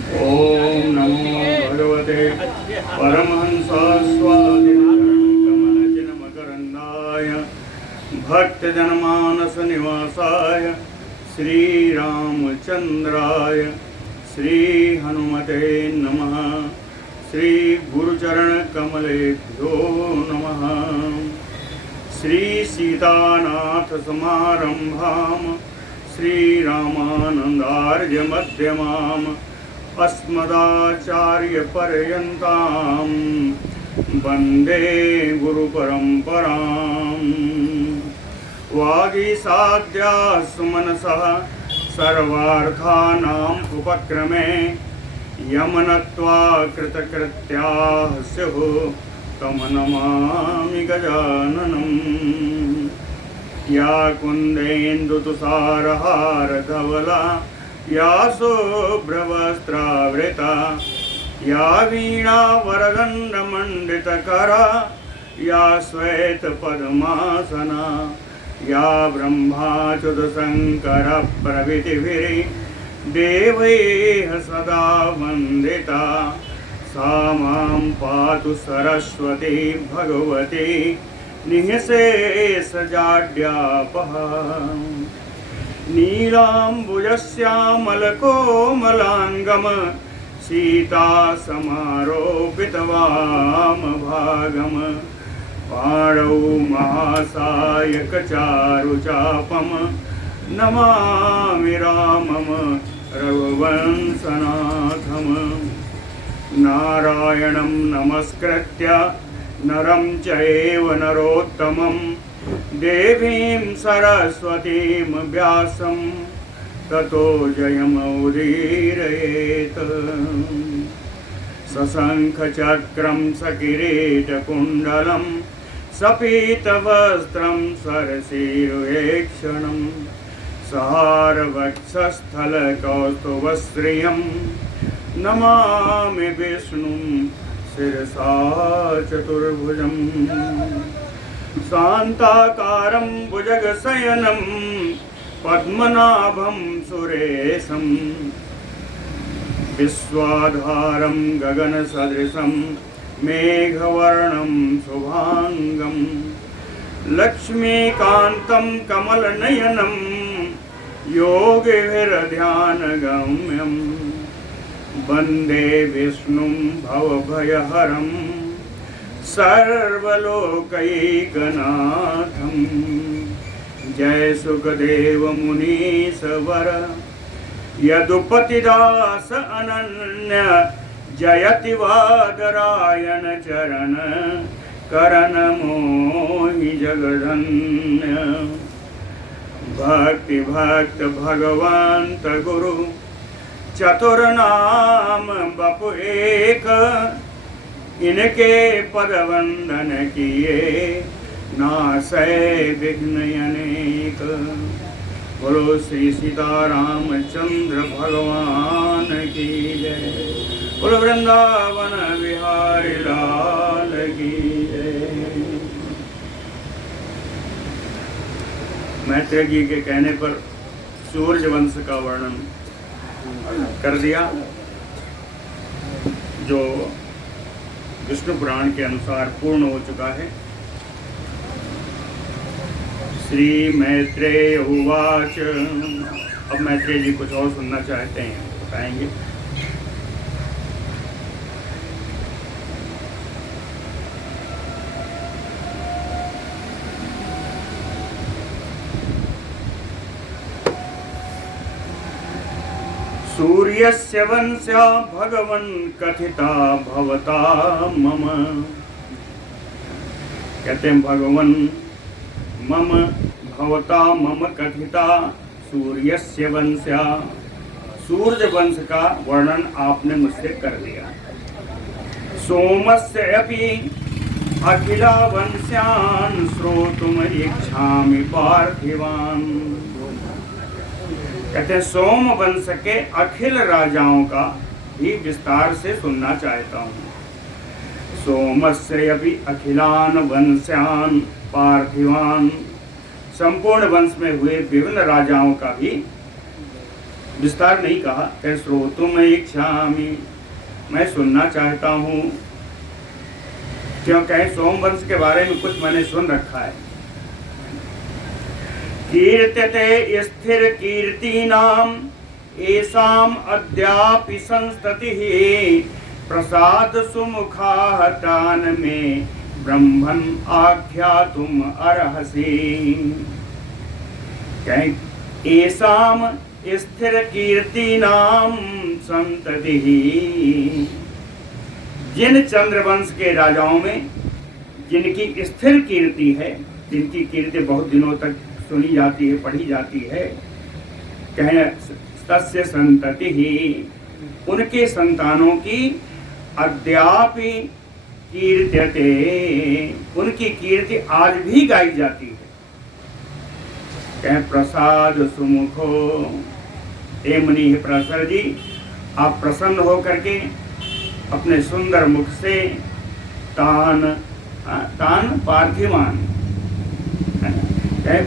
ओम नमो भगवते परमहंसास्वादिनकमलचिन्मकरन्दाय भक्तजनमानसनिवासाय श्रीरामचन्द्राय श्रीहनुमते नमः। श्रीगुरुचरणकमलेभ्यो नमः। श्रीसीतानाथसमारम्भां श्रीरामानन्दार्यमध्यमाम् अस्मदाचार्यपर्यन्तां वन्दे गुरुपरम्पराम्। वागीसाद्याः सुमनसः सर्वार्थानाम् उपक्रमे यमनत्वा कृतकृत्याः स्युः तं नमामि गजाननम्। या कुन्देन्दुतुषारहारधवला या शुभ्रवस्त्रावृता या वीणावरदण्डमण्डितकरा या श्वेतपद्मासना या ब्रह्माच्युतशङ्करप्रभृतिभिः देवैः सदा वन्दिता सा मां पातु सरस्वती भगवती निःशेषजाड्यापहा। नीलाम्बुजश्यामलकोमलाङ्गम सीतासमारोपितवामभागम पाणौ महासायकचारुचापम नमामि रामम रघुवंशनाथम। नारायणं नमस्कृत्य नरं चैव नरोत्तमं देवीं सरस्वतीं व्यासं ततो जयमुदीरयेत्। सशङ्खचक्रं सकिरीटकुण्डलं सपीतवस्त्रं सरसीरुहेक्षणं सहारवक्षस्थलकौस्तुभश्रियं नमामि विष्णुं शिरसा चतुर्भुजं। शान्ताकारं भुजगशयनं पद्मनाभं सुरेशं विश्वाधारं गगनसदृशं मेघवर्णं शुभांगं लक्ष्मीकान्तं कमलनयनं योगिभिर्ध्यानगम्यं वन्दे विष्णुं भवभयहरं सर्वलोकैकनाथं। जय सुखदेव मुनीश्वर यदुपतिदास अनन्य जयति वादरायण चरण करण मोहि जगधन्य। भक्ति भक्त भगवंत गुरु चतुर्नाम बपु एक इनके पद वंदन किए नासै विघ्न अनेक। बोलो श्री सीतारामचंद्र भगवान की जय। बोलो वृंदावन बिहारी लाल की जय। मैत्रेय जी के कहने पर सूर्य वंश का वर्णन कर दिया, जो विष्णु पुराण के अनुसार पूर्ण हो चुका है। श्री मैत्रेय उवाच। अब मैत्रेय जी कुछ और सुनना चाहते हैं, बताएंगे। सूर्यस्य वंश्या भगवन् कथिता भवता मम। कहते हैं भगवन् मम भवता मम कथिता सूर्यस्य वंश्या। सूर्य वंश का वर्णन आपने मुझसे कर दिया। सोमस्य अपि अखिला वंश्यान् श्रोतुम इच्छामि पार्थिवान्। कहते हैं सोम वंश के अखिल राजाओं का भी विस्तार से सुनना चाहता हूँ। सोमस्य अपि अखिलान वंश्यान पार्थिवान। संपूर्ण वंश में हुए विभिन्न राजाओं का भी विस्तार नहीं कहा। कह श्रोतुम इच्छामि, मैं सुनना चाहता हूँ। क्यों? कहे सोमवंश के बारे में कुछ मैंने सुन रखा है। कीर्त्यते स्थिर कीर्तीनाम एसाम अद्यापि संस्ततिः प्रसाद सुमुखाहतान में ब्रह्मन् आख्यातुम अर्हसि। कहें एसाम स्थिर कीर्तीनाम संततिः, जिन चंद्रवंश के राजाओं में जिनकी स्थिर कीर्ति है, जिनकी कीर्ति बहुत दिनों तक सुनी जाती है, पढ़ी जाती है, कहें तस्य संततिः, उनके संतानों की अद्यापि कीर्त्यते, उनकी कीर्ति आज भी गाई जाती है। कहें प्रसाद सुमुखो, हे मुनि पराशर जी, आप प्रसन्न हो करके अपने सुंदर मुख से तान पार्थिवान,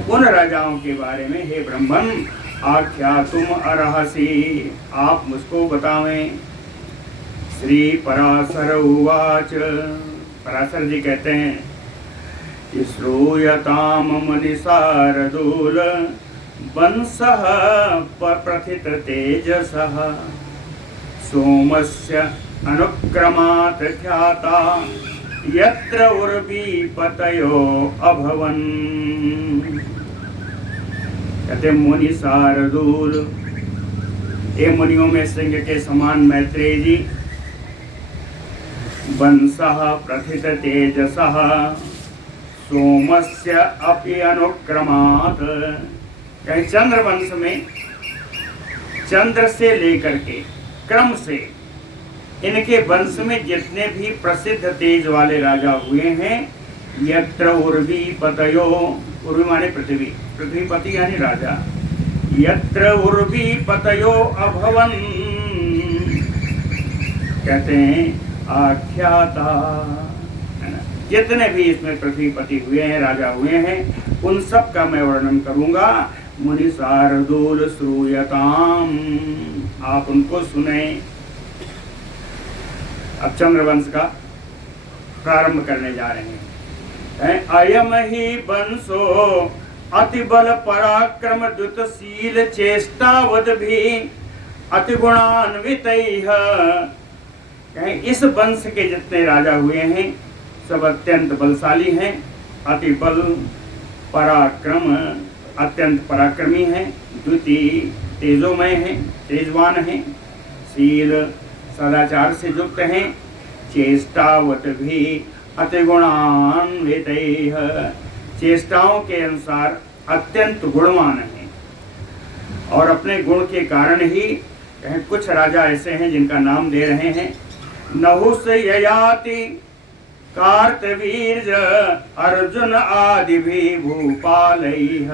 उन राजाओं के बारे में हे ब्रह्मन आख्यातुम अर्हसि, आप मुझको बतावें। श्री पराशर उवाच, पराशर जी कहते हैं श्रूयताम मुनि शार्दूल वंशः प्रथित तेजसः सोमस्य अनुक्रमात् ख्याता यत्र उर्वीपतयो अभवन्। कहते मुनि शार्दूल, ये मुनियों में सिंह के समान मैत्रेय जी, वंशः प्रथित तेजसः सोमस्य अपि अनुक्रमात्, कहीं चंद्र वंश में चंद्र से लेकर के क्रम से इनके वंश में जितने भी प्रसिद्ध तेज वाले राजा हुए हैं, यत्र उर्वी पतयो, उर्वी माने पृथ्वी, पृथ्वीपति यानी राजा, यत्र उर्वी पतयो अभवन, कहते हैं आख्याता, जितने भी इसमें पृथ्वीपति हुए हैं, राजा हुए हैं, उन सब का मैं वर्णन करूंगा। मुनि शार्दूल श्रूयताम, आप उनको सुने। अब चंद्रवंश का प्रारंभ करने जा रहे हैं। अयम ही वंशो अति बल पराक्रम द्युतशील चेष्टावद भी अति गुणान्वित। इस वंश के जितने राजा हुए हैं सब अत्यंत बलशाली हैं, अति बल पराक्रम, अत्यंत पराक्रमी हैं, द्वितीय तेजोमय हैं, तेजवान हैं, शील सदाचार से युक्त हैं, चेष्टावत भी अति गुणान्वित, चेष्टाओं के अनुसार अत्यंत गुणवान हैं। और अपने गुण के कारण ही कुछ राजा ऐसे हैं जिनका नाम दे रहे हैं। नहुष ययाति कार्तवीर्य अर्जुन आदि भी भूपालैः,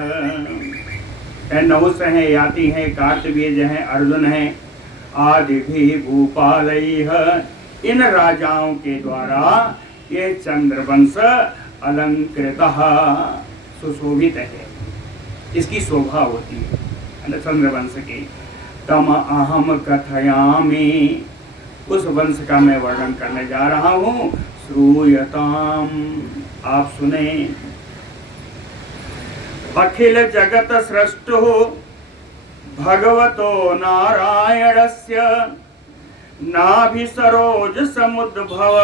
नहुष हैं, याति हैं, कार्तवीर्य हैं, अर्जुन हैं, आदि भी भूपालैः, इन राजाओं के द्वारा ये चंद्रवंश अलंकृतः, सुशोभित है, इसकी शोभा होती है चंद्रवंश की। तम अहम कथयामि, उस वंश का मैं वर्णन करने जा रहा हूँ। श्रूयताम, आप सुने। अखिल जगत सृष्टो भगवतो नारायणस्य नाभि सरोज समुद्भव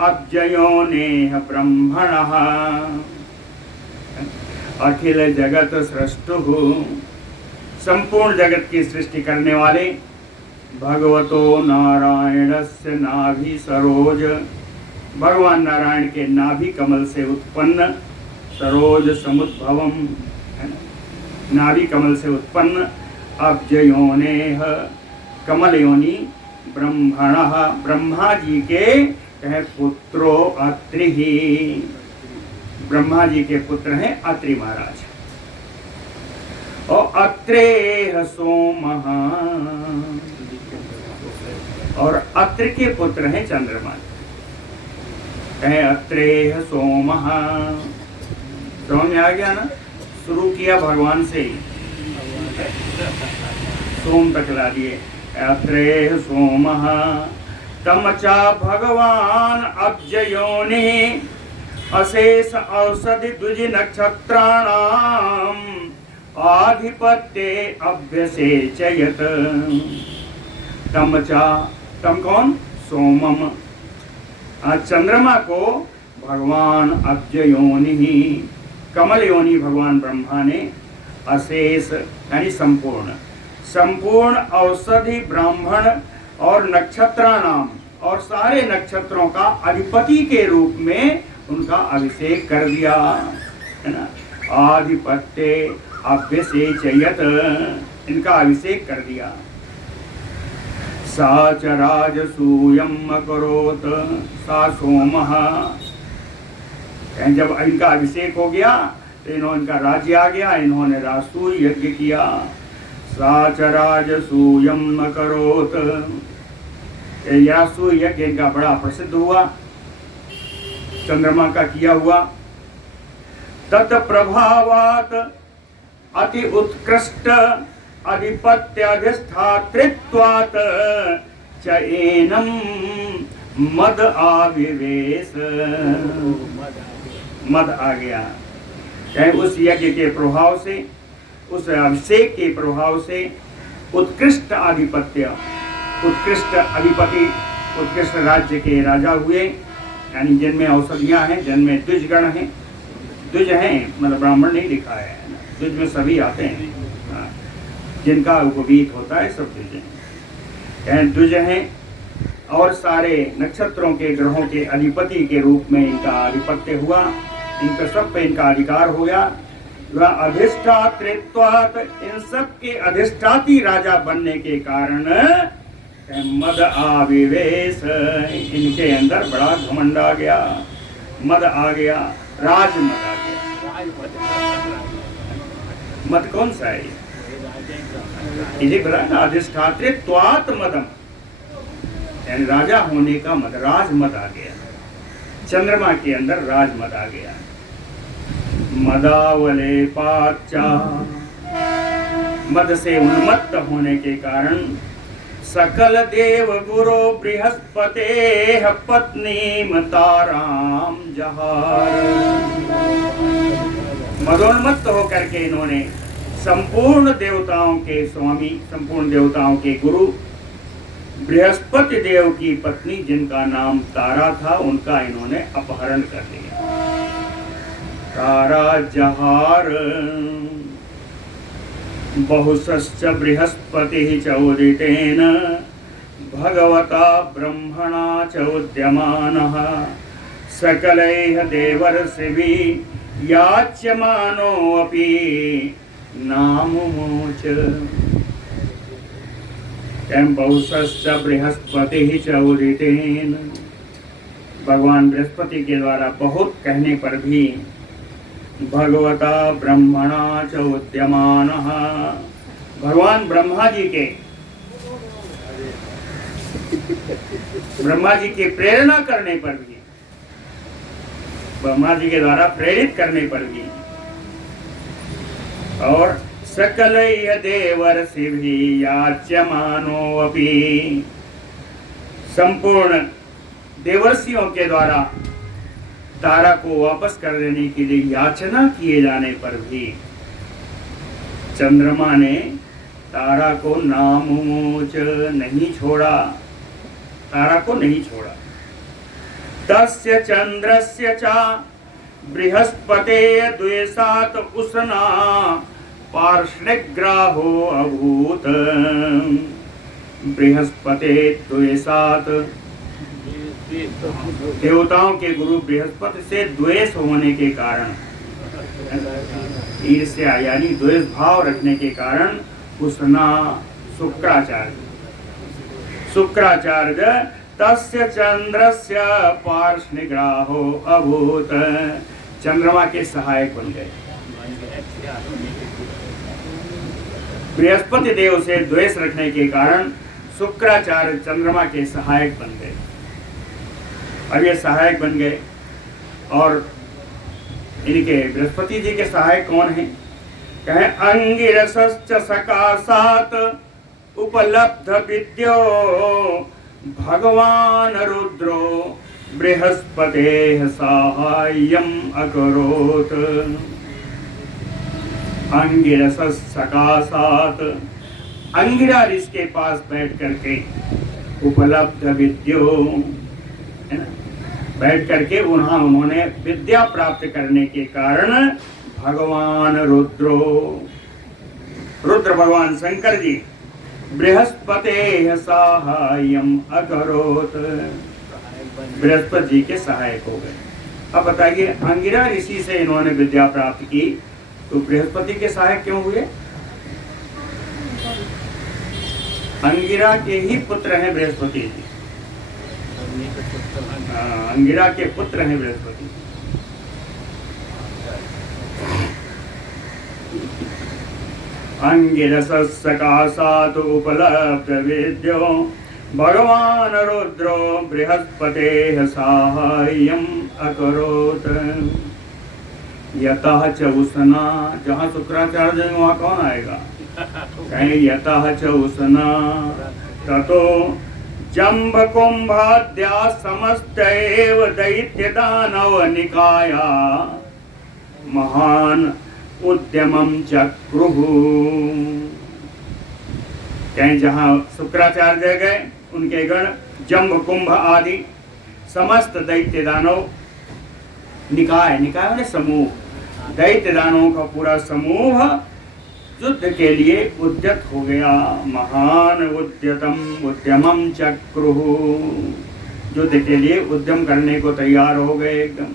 अब्जयोनेह ब्रह्मणः। अखिल जगत सृष्टो, संपूर्ण जगत की सृष्टि करने वाले, भगवतो नारायणस्य नाभि सरोज, भगवान नारायण के नाभि कमल से उत्पन्न, सरोज समुद्भवम, नाभि कमल से उत्पन्न, अब्जयोनेह कमल योनि, ब्रह्मणः, ब्रह्मा जी के पुत्रो अत्रि, ब्रह्मा जी के पुत्र हैं अत्रि महाराज। और अत्रेह सोमः, और अत्रि के पुत्र हैं चंद्रमा। अत्रेह सोमः, समझ में आ गया ना? शुरू किया भगवान से ही। सोम तक ला दिए। अत्रे सोमः तम चा भगवान अब्जयोनि अशेष औषधि द्विज नक्षत्राणाम आधिपत्य अभ्यसेचयत। तम चा, तम कौन? सोमम, चंद्रमा को भगवान अब्जयोनि, कमल योनि भगवान ब्रह्मा ने अशेष यानी संपूर्ण औषधि ब्राह्मण और नक्षत्राणाम और सारे नक्षत्रों का अधिपति के रूप में उनका अभिषेक कर दिया, है ना। आधिपत्य अभ्यसेचयत, इनका अभिषेक कर दिया। सा च राजसूयम अकरोत सा सोमः, जब इनका अभिषेक हो गया तो इनका राज्य आ गया, इन्होंने राजसूय यज्ञ किया। सा च राजसूयम अकरोत, राजसूय यज्ञ इनका बड़ा प्रसिद्ध हुआ, चंद्रमा का किया हुआ। तत्प्रभावात अति उत्कृष्ट अधिपत्याधिष्ठातृत्वात् च एनम मद आविवेश, मद आ गया। चाहे उस यज्ञ के प्रभाव से, उस अभिषेक के प्रभाव से उत्कृष्ट आधिपत्य, उत्कृष्ट अधिपति, उत्कृष्ट राज्य के राजा हुए, यानी जिनमें औषधियाँ हैं, जिनमें द्विजगण हैं। द्विज हैं मतलब ब्राह्मण नहीं लिखा है, द्विज में सभी आते हैं, जिनका उपवीत होता है सब द्विज हैं, द्विज हैं। और सारे नक्षत्रों के ग्रहों के अधिपति के रूप में इनका आधिपत्य हुआ, इन पर सब पे इनका अधिकार हो गया। वह अधिष्ठातृत्वात्, इन सब के अधिष्ठाती राजा बनने के कारण मद आविवेश, इनके अंदर बड़ा घमंड आ गया, मद आ गया, राजमद आ गया। मद कौन सा है? इसे बोला ना अधिष्ठातृत्वात् मदम, यानी राजा होने का मद, राजमद आ गया। चंद्रमा के अंदर राजमद आ गया। मदावले पाचा, मद से उन्मत्त होने के कारण सकल देव गुरु बृहस्पते पत्नी ताराम जहार, मदोन्मत्त होकर के इन्होंने संपूर्ण देवताओं के स्वामी, संपूर्ण देवताओं के गुरु बृहस्पति देव की पत्नी जिनका नाम तारा था, उनका इन्होंने अपहरण कर लिया। तारा जहार बहुशश्च बृहस्पति चोदितेन भगवता ब्रह्मणा चोद्यमानः सकलैः देवर्षिभिः याच्यमानोऽपि नामुमोच। बहुशश्च बृहस्पति चोदितेन, भगवान बृहस्पति के द्वारा बहुत कहने पर भी भगवता ब्रह्मणा च उद्यमानः, भगवान ब्रह्मा जी के प्रेरणा करने पर भी, ब्रह्मा जी के द्वारा प्रेरित करने पर भी, और सकल देवर्षिभिः याच्यमानोऽपि, संपूर्ण देवर्षियों के द्वारा तारा को वापस कर देने के लिए याचना किए जाने पर भी चंद्रमा ने तारा को नामोच नहीं छोड़ा, तारा को नहीं छोड़ा। तस्य चंद्रस्य च बृहस्पते द्वेषात् उष्णा पार्ष्णिग्राहो अभूत, बृहस्पते द्वेषात्, देवताओं के गुरु बृहस्पति से द्वेष होने के कारण, ईर्ष्या यानी द्वेष भाव रखने के कारण उष्णा शुक्राचार्य तस्य चंद्रस्य पार्ष्णिग्राहो अभूत, चंद्रमा के सहायक बन गए। बृहस्पति देव से द्वेष रखने के कारण शुक्राचार्य चंद्रमा के सहायक बन गए। अब ये सहायक बन गए, और इनके बृहस्पति जी के सहायक कौन हैं? कहें अंगिरसश्च सकाशात् उपलब्ध विद्यो भगवान रुद्रो बृहस्पतेः साहाय्यम अकरोत्। अंगिरसः सकाशात्, अंगिरा ऋषि के पास बैठ करके उपलब्ध विद्यो, है ना, बैठ करके उन्होंने विद्या प्राप्त करने के कारण भगवान रुद्रो, रुद्र भगवान शंकर जी बृहस्पतेः साहाय्यम अकरोत्, बृहस्पति जी के सहायक हो गए। अब बताइए, अंगिरा ऋषि से इन्होंने विद्या प्राप्त की तो बृहस्पति के सहायक क्यों हुए? अंगिरा के ही पुत्र हैं बृहस्पति जी। अंगिरा के पुत्र हैं बृहस्पति। अंगिरसः सकाशात् उपलब्ध विद्यो भगवान रुद्रो बृहस्पतेः साहाय्यम अकरोत्। यतः च उष्णा, जहाँ शुक्राचार्य जाएंगे वहाँ कौन आएगा? कहें यतः च उष्णा ततो जम्बकुम्भाद्या समस्तैव दैत्य दानव निकाया महान उद्यमम चक्रुः। कहीं जहाँ शुक्राचार्य गए उनके गण जम्ब कुंभ आदि समस्त दैत्य दानव, निकाय, निकाय माने समूह, दैत्य दानवों का पूरा समूह युद्ध के लिए उद्यत हो गया। महान उद्यतम उद्यमम चक्रुः, युद्ध के लिए उद्यम करने को तैयार हो गए एकदम।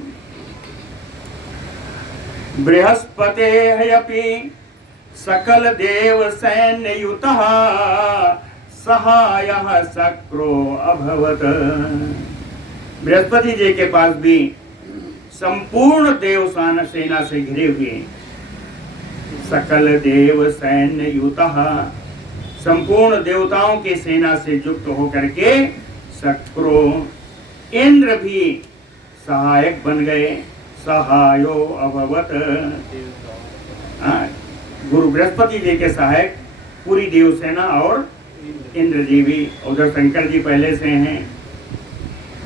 बृहस्पतेऽपि सकल देव सैन्य युतः सहायः शक्रो अभवत्। बृहस्पति जी के पास भी संपूर्ण देव सेना से घिरे हुए, सकल देव सैन्य युतः, संपूर्ण देवताओं के सेना से युक्त होकर के शक्रो, इंद्र भी सहायक बन गए। सहायो अभवत, गुरु बृहस्पति जी के सहायक पूरी देव सेना और इंद्र जी भी, उधर शंकर जी पहले से हैं।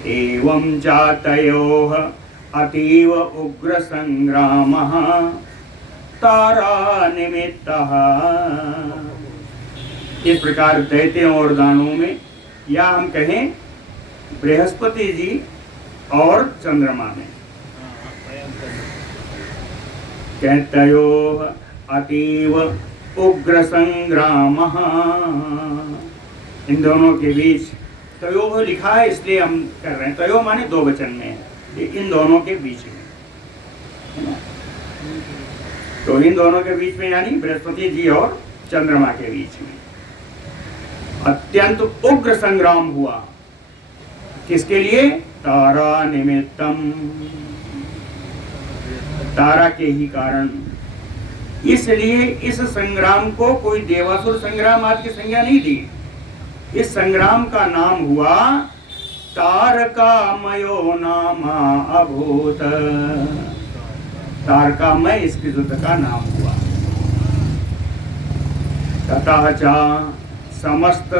एवं जातयोः अतीव उग्र संग्रामः तारा निमित्तः। इस प्रकार दैत्यों और दानवों में, या हम कहें बृहस्पति जी और चंद्रमा में, दैत्योः अतीव उग्र संग्रामः, इन दोनों के बीच, तयोः लिखा है इसलिए हम कर रहे हैं, तयोः माने दो वचन में है, इन दोनों के बीच में, है ना। तो इन दोनों के बीच में यानी बृहस्पति जी और चंद्रमा के बीच में अत्यंत उग्र संग्राम हुआ। किसके लिए? तारा निमित्तम, तारा के ही कारण। इसलिए इस संग्राम को कोई देवासुर संग्राम आदि की संज्ञा नहीं दी। इस संग्राम का नाम हुआ तारकामयो नामा अभूत। तारकामय इसके युद्ध का नाम हुआ। ततः च समस्त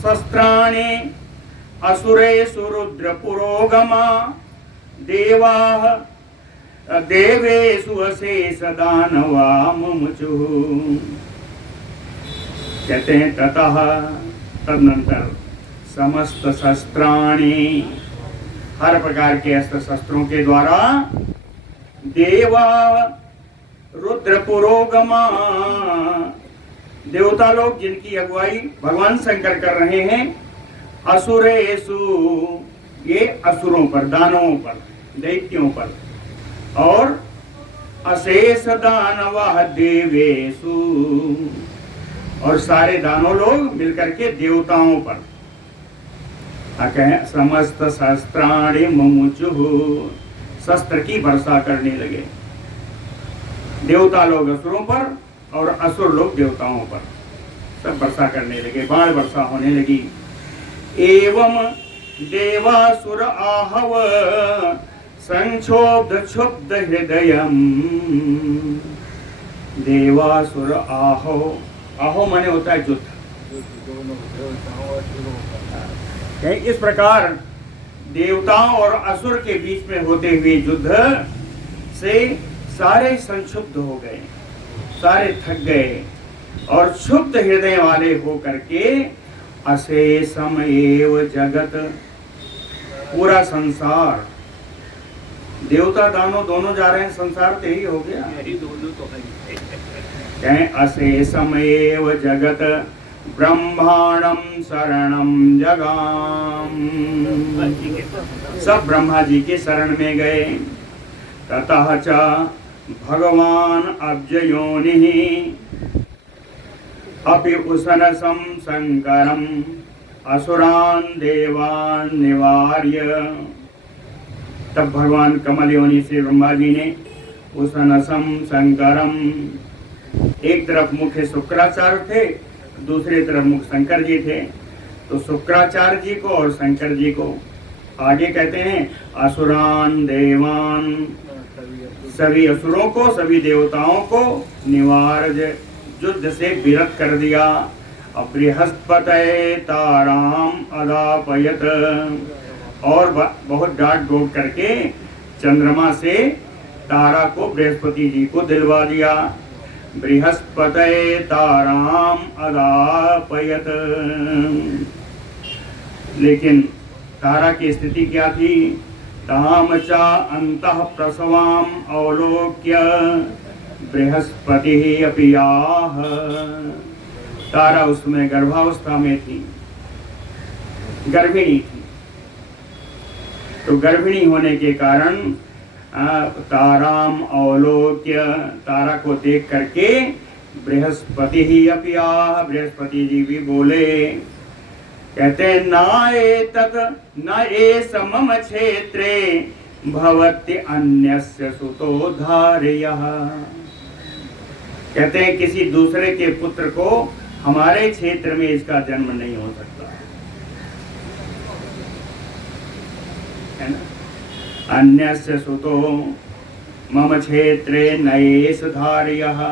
शस्त्राणि असुरेषु रुद्र पुरोगमा देवाः देवेषु अशेष दानवा मुमुचुः। कहते हैं ततः, तदनंतर समस्त शस्त्राणि, हर प्रकार के अस्त्र शस्त्रों के द्वारा, देवा रुद्र पुरोगमा, देवता लोग जिनकी अगुवाई भगवान शंकर कर रहे हैं, असुरेषु, ये असुरों पर, दानवों पर, दैत्यों पर, और अशेष दानवा देवेषु, और सारे दानव लोग मिलकर के देवताओं पर, समस्त शस्त्राणि मुमुचुः, शस्त्र की वर्षा करने लगे। देवता लोग असुरों पर और असुर लोग देवताओं पर सब वर्षा करने लगे, बाण वर्षा होने लगी। एवं देवासुर आहव संक्षोभ क्षुब्ध हृदयम्। देवासुर आहो, आहो माने होता है युद्ध, इस प्रकार देवताओं और असुर के बीच में होते हुए युद्ध से सारे संक्षुब्ध हो गए, सारे थक गए और क्षुब्ध हृदय वाले हो करके अशेषम एव जगत, पूरा संसार, देवता दानव दोनों जा रहे हैं, संसार तो यही हो गया। कहें अशेषम एव जगत ब्रह्मांडम शरणम जगाम, सब ब्रह्मा जी के शरण में गए। ततः च भगवान अब्जयोनिः अपि उसनसं शंकरम असुरान देवान निवार्य, तब भगवान कमल योनि से ब्रह्मा जी ने उसनसम शंकरम, एक तरफ मुख्य शुक्राचार्य थे, दूसरी तरफ मुख्य शंकर जी थे, तो शुक्राचार्य जी को और शंकर जी को आगे कहते हैं असुरान देवान, सभी असुरों को सभी देवताओं को निवार्य, युद्ध से विरत कर दिया। बृहस्पतये ताराम अदापयत, और बहुत डांट डोट करके चंद्रमा से तारा को बृहस्पति जी को दिलवा दिया। बृहस्पतये ताराम अदापयत, लेकिन तारा की स्थिति क्या थी? ताम चा अंतः प्रसवाम अवलोक्य बृहस्पति अपि आह, तारा उसमें गर्भावस्था में थी, गर्भिणी थी, तो गर्भिणी होने के कारण ताराम अवलोक्य, तारा को देख करके बृहस्पति ही अपि आह, बृहस्पति जी भी बोले, कहते हैं ना एतत् न एष मम क्षेत्रे भवति अन्यस्य सुतो धारयः, कहते हैं किसी दूसरे के पुत्र को हमारे क्षेत्र में इसका जन्म नहीं हो सकता है ना। अन्यस्य सुतो मम क्षेत्रे न एष धारयः,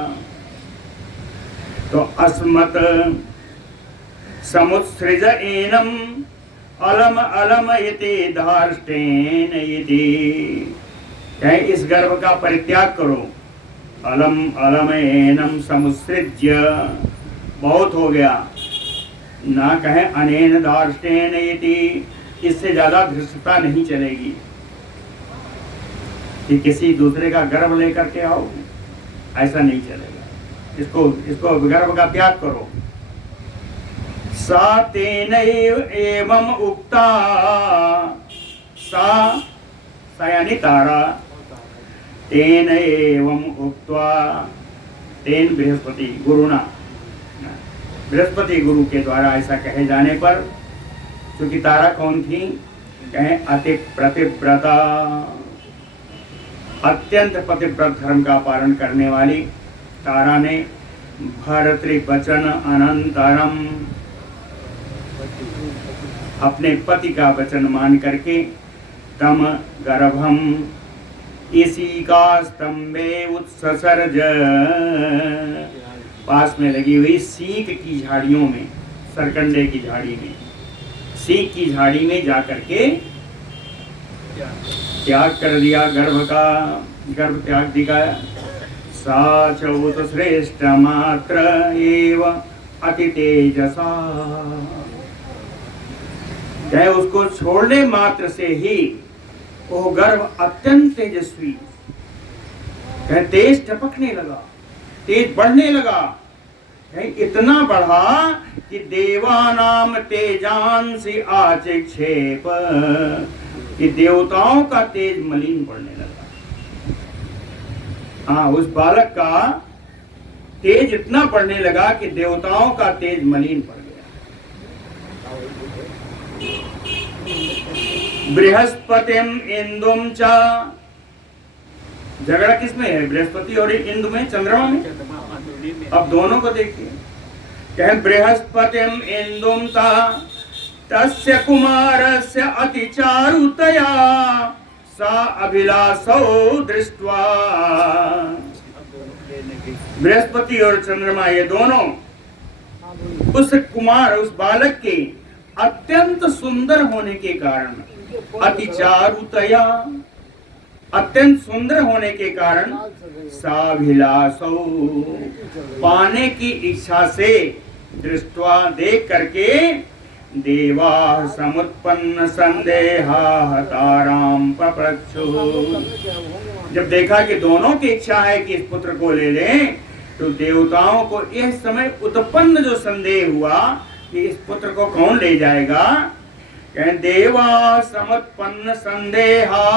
तो अस्मत् समुत्सृज एनम अलम अलम इति धार्ष्टेन इति, इस गर्भ का परित्याग करो। अलम अलम एनम समुत्सृज्य, बहुत हो गया, ना कहें अनेन धार्ष्टेन इति, इससे ज्यादा धृष्टता नहीं चलेगी कि किसी दूसरे का गर्भ लेकर के आओ, ऐसा नहीं चलेगा। इसको गर्भ का त्याग करो। सा तेनैव एवं उक्ता, सा यानी तारा, तेन एवं उक्त्वा, तेन बृहस्पति गुरुना, बृहस्पति गुरु के द्वारा ऐसा कहे जाने पर, क्योंकि तारा कौन थी? कहें अति प्रतिव्रता, अत्यंत पतिव्रत धर्म का पालन करने वाली तारा ने भर्तृवचन अनंतरम, अपने पति का वचन मान करके तम गर्भम इसी का स्तंभे उत्सर्ज, पास में लगी हुई सीक की झाड़ियों में, सरकंडे की झाड़ी में, सीक की झाड़ी में जाकर के त्याग कर दिया गर्भ का, गर्भ त्याग दिखाया। सा चौत श्रेष्ठ मात्र एव अति तेजसा, चाहे उसको छोड़ने मात्र से ही वो गर्भ अत्यंत तेजस्वी, कहे तेज टपकने लगा, तेज बढ़ने लगा, इतना बढ़ा कि देवानाम तेजांसि आचिक्षेप, कि देवताओं का तेज मलिन पड़ने लगा। हाँ, उस बालक का तेज इतना बढ़ने लगा कि देवताओं का तेज मलिन पड़ गया। बृहस्पतिम इंदुम च, झगड़ा किसमें है? बृहस्पति और इंदु में, चंद्रमा में। अब दोनों को देखिए, कहे बृहस्पतिम इंदुम ता तस्य कुमारस्य अति चारुतया सा अभिलाषो दृष्ट्वा, बृहस्पति और चंद्रमा ये दोनों उस कुमार, उस बालक के अत्यंत सुंदर होने के कारण, अति चारुतया, अत्यंत सुंदर होने के कारण, साभिलाषौ, पाने की इच्छा से, दृष्टवा, देख करके, देवा समुत्पन्न संदेहा ताराम पप्रच्छु। जब देखा कि दोनों की इच्छा है कि इस पुत्र को ले लें, तो देवताओं को इस समय उत्पन्न जो संदेह हुआ कि इस पुत्र को कौन ले जाएगा, कहें देवा समुत्पन्न संदेहा,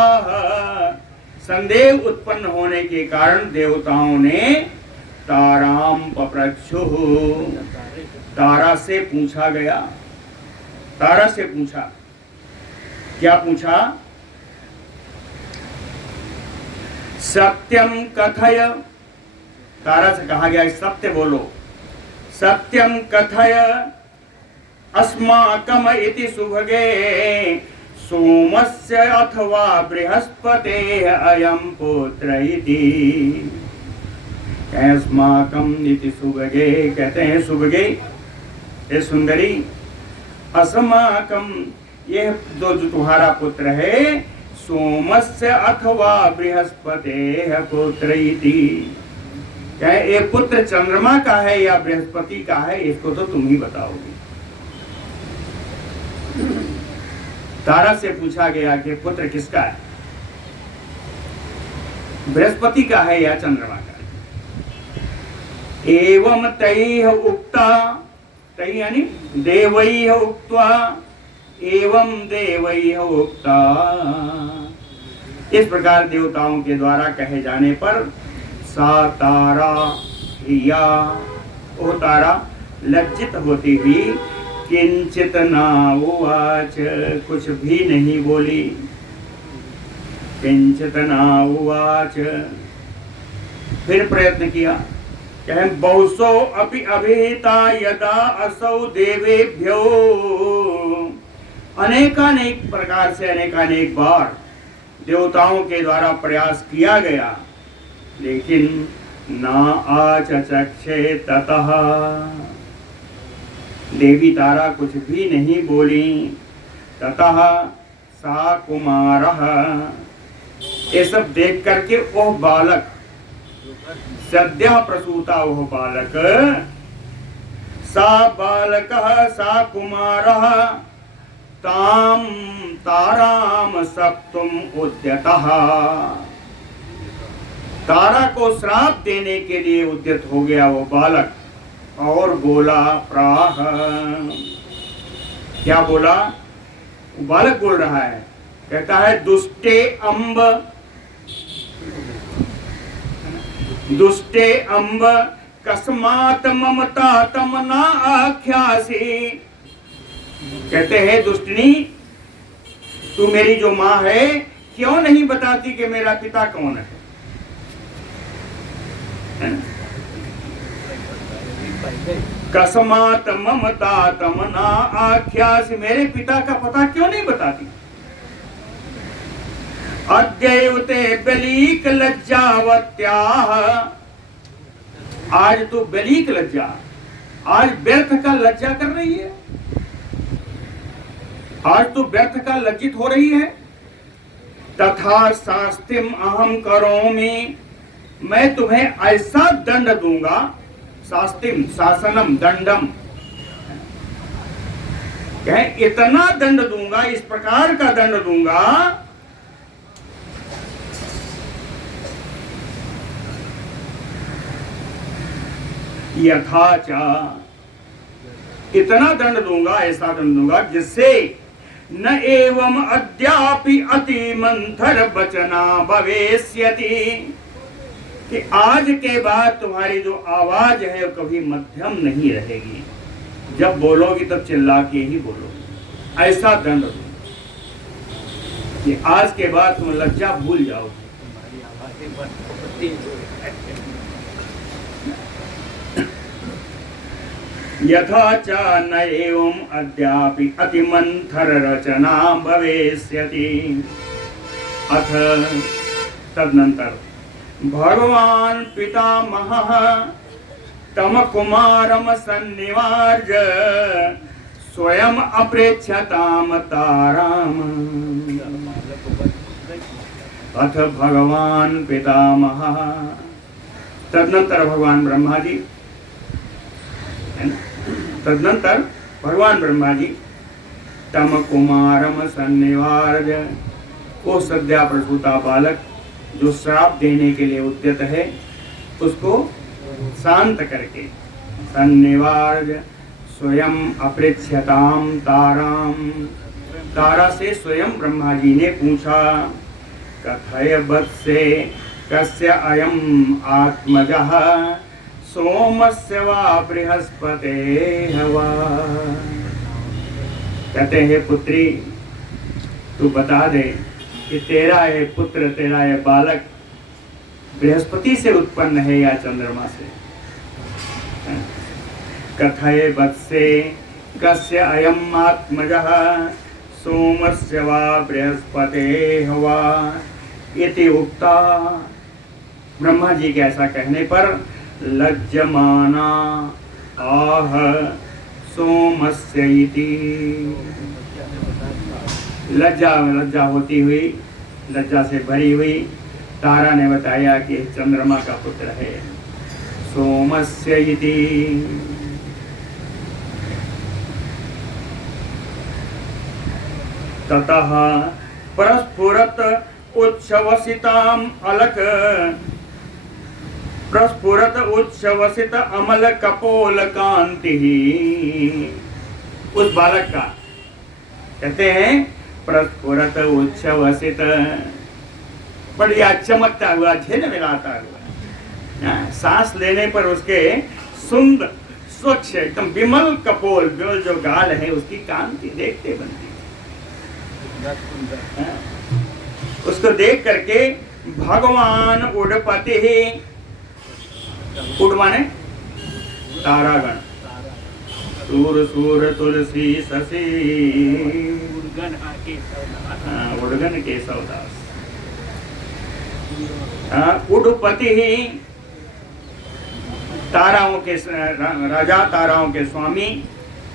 संदेह उत्पन्न होने के कारण देवताओं ने ताराम पप्रच्छु, तारा से पूछा गया। तारा से पूछा, क्या पूछा? सत्यम कथय, तारा से कहा गया सत्य बोलो। सत्यम कथय अस्माकम इति सुभगे सोमस्य अथवा बृहस्पते अयम पुत्र इति। अस्माकम इति सुभगे, कहते हैं सुभगे, ये सुंदरी, अस्माकम, यह जो तुम्हारा पुत्र है, सोमस्य अथवा बृहस्पते पुत्र इति, कहे ये पुत्र चंद्रमा का है या बृहस्पति का है, इसको तो तुम ही बताओगे। तारा से पूछा गया कि पुत्र किसका है, बृहस्पति का है या चंद्रमा का है। एवं तैः उक्ता, तैः यानी देवैः उक्त्वा, एवं देवैः उक्ता, इस प्रकार देवताओं के द्वारा कहे जाने पर, सा तारा या, वो तारा लज्जित होती हुई, किंचित ना उवाच, कुछ भी नहीं बोली। किंचित ना उवाच, फिर प्रयत्न किया, कहें बहुसो अपि अभिहिता यदा असौ देवेभ्यो, अनेकानेक प्रकार से, अनेकानेक बार देवताओं के द्वारा प्रयास किया गया, लेकिन ना आचचक्षे ततः, देवी तारा कुछ भी नहीं बोली। ततः सा कुमारः, ये सब देख करके वह बालक, सद्यः प्रसूता वह बालक, सा बालकः सा कुमारः ताम ताराम सप्तुम उद्यतः, तारा को श्राप देने के लिए उद्यत हो गया वो बालक, और बोला प्राह, क्या बोला? बालक बोल रहा है, कहता है दुष्टे अम्ब, दुष्टे अम्ब कस्मात ममता तम ना आख्यासी, कहते हैं दुष्टनी, तू मेरी जो माँ है क्यों नहीं बताती कि मेरा पिता कौन है? कस्मात ममता तम ना आख्यासी, मेरे पिता का पता क्यों नहीं बताती? अद्यैव ते बलीक लज्जावत्याः, आज तो बलीक लज्जा, आज व्यर्थ का लज्जा कर रही है, आज तो व्यर्थ का लज्जित हो रही है। तथा शास्तिम अहम करोमि, मैं तुम्हें ऐसा दंड दूंगा, शास्तिम शासनम दंडम, इतना दंड दूंगा, इस प्रकार का दंड दूंगा, यथाचा, इतना दंड दूंगा, ऐसा दंड दूंगा जिससे न एवं अद्यापि अति मंथर बचना भवेष्यति, कि आज के बाद तुम्हारी जो आवाज है वो कभी मध्यम नहीं रहेगी, जब बोलोगी तब चिल्ला के ही बोलोगी, ऐसा दंड दूंगा कि आज के बाद तुम लज्जा भूल जाओगे। यथा च न एवं अद्यापि अतिमंथर रचना भवेष्यति। अथ तदनंतर भगवान पितामहः तम कुमारम सन्निवार्य स्वयं अप्रेक्षताम ताराम। अथ भगवान पितामह, तदनंतर भगवान ब्रह्मा जी, है ना, तदनंतर भगवान ब्रह्मा जी तम कुमारम सन्निवार्य, वो सद्या प्रसूता बालक जो श्राप देने के लिए उद्यत है उसको शांत करके, सन्निवार्य स्वयं अप्रेक्षताम ताराम, तारा से स्वयं ब्रह्मा जी ने पूछा, कथय वत्से कस्य अयम आत्मजः सोमस्य वा बृहस्पते हवा। कहते हैं पुत्री तू बता दे कि तेरा ये पुत्र, तेरा ये बालक बृहस्पति से उत्पन्न है या चंद्रमा से। कथय वत्से कस्य अयम आत्मजः सोमस्य वा बृहस्पते हवा इति उक्ता। ब्रह्मा जी के ऐसा कहने पर लज्जमाना आह सोमस्य इति, लज्जा होती हुई, लज्जा से भरी हुई तारा ने बताया कि चंद्रमा का पुत्र है, सोमस्य इति। ततः प्रस्फुरत उच्छ्वसिताम अलक, प्रस्फुरत उच्छ्वसित अमल कपोल कांति। उस बालक का कहते हैं प्रस्फुरत उच्छ्वसित, बढ़िया चमकता हुआ, झिलमिलाता हुआ, सांस लेने पर उसके सुंदर स्वच्छ एकदम विमल कपोल, विमल जो गाल है उसकी कांति देखते बनती है। उसको देख करके भगवान उड़पति ही, उड़ माने तारागण, सूर सूर तुलसी शशि उड़गन केशवदास, उड़पति ही ताराओं के राजा, ताराओं के स्वामी,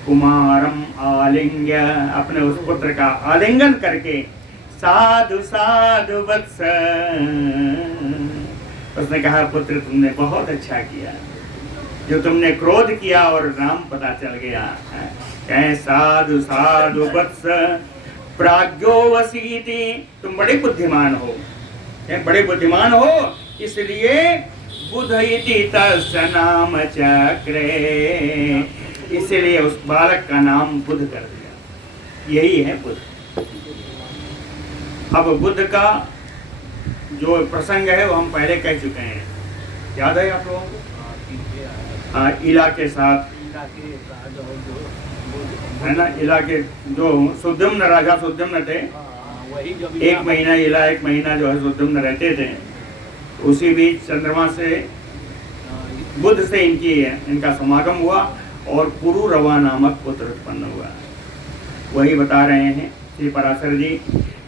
कुमारम आलिंग्य, अपने उस पुत्र का आलिंगन करके, साधु साधु वत्स, उसने कहा पुत्र तुमने बहुत अच्छा किया, जो तुमने क्रोध किया और नाम पता चल गया। कहें साधु साधु वत्स प्राज्ञोवसीति, तुम बड़े बुद्धिमान हो, बड़े बुद्धिमान हो, इसलिए बुध इति तस्य नाम चक्रे, इसलिए उस बालक का नाम बुध कर दिया। यही है बुध। अब बुध का जो प्रसंग है वो हम पहले कह चुके हैं, याद है आप लोगों को? इला के साथ है ना, इला के जो सुद्युम्न राजा सुद्युम्न थे, एक महीना इला, एक महीना जो है सुद्युम्न रहते थे, उसी बीच चंद्रमा से बुध से इनका समागम हुआ और पुरुरवा नामक पुत्र उत्पन्न हुआ। वही बता रहे हैं श्री पराशर जी,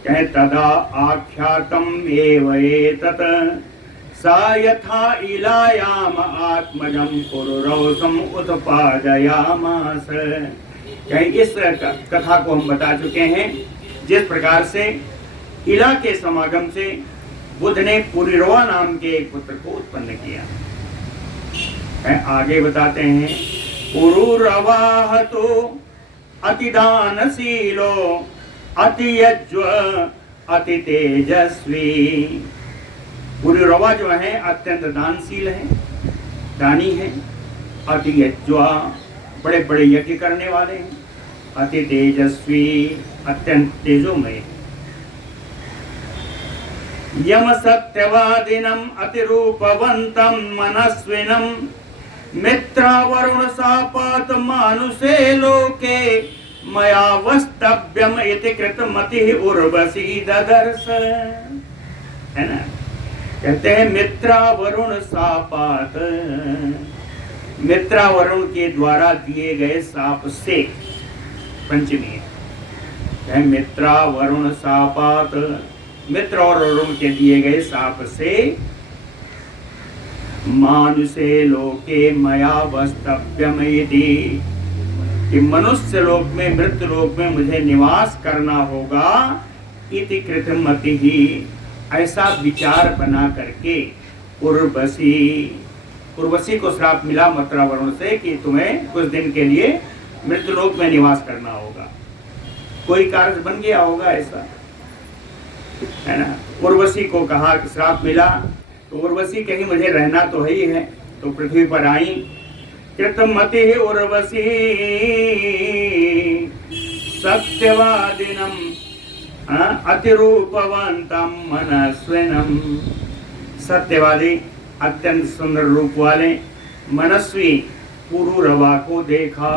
कहें तदा आख्यातम एव एतत् सा यथा इलायाम आत्मजं पुरुरवसम उत्पादयामास। कहें इस कथा को हम बता चुके हैं, जिस प्रकार से इला के समागम से बुध ने पुरुरवा नाम के एक पुत्र को उत्पन्न किया। आगे बताते हैं, पुरुरवाह तो अतिदानशीलो अतियज्व अति तेजस्वी। पुरुरवा जो है अत्यंत दानशील है, दानी है, अति यज्वा बड़े बड़े यज्ञ करने वाले हैं, अति तेजस्वी अत्यंत तेजोमय। यम सत्यवादिनम अतिरूपवंतम मनस्विनम मित्रावरुण सापात मानुषे लोके मया वस्तव्यम इति कृतमति उर्वशी ददर्श। है ना, कहते हैं मित्रावरुण सापात, मित्रावरुण के द्वारा दिए गए साप से, पंचमी है, मित्रावरुण सापात, मित्र और वरुण के दिए गए साप से मानुषे लोके मया वस्तव्यमिति, कि मनुष्य लोक में, मृत्यु लोक में मुझे निवास करना होगा। इति कृतमति ही, ऐसा विचार बना करके उर्वशी को श्राप मिला मथुरा वरुण से कि तुम्हें कुछ दिन के लिए मृत्यु लोक में निवास करना होगा। कोई कार्य बन गया होगा ऐसा, है ना। उर्वशी को कहा कि श्राप मिला, तो उर्वशी कहीं मुझे रहना तो है ही है, तो पृथ्वी पर आई। कृतमति उर्वशी सत्यवादिनम अतिरूपवंतम मनस्विनम, सत्यवादी अत्यंत सुंदर रूप वाले मनस्वी पुरुरवा को देखा।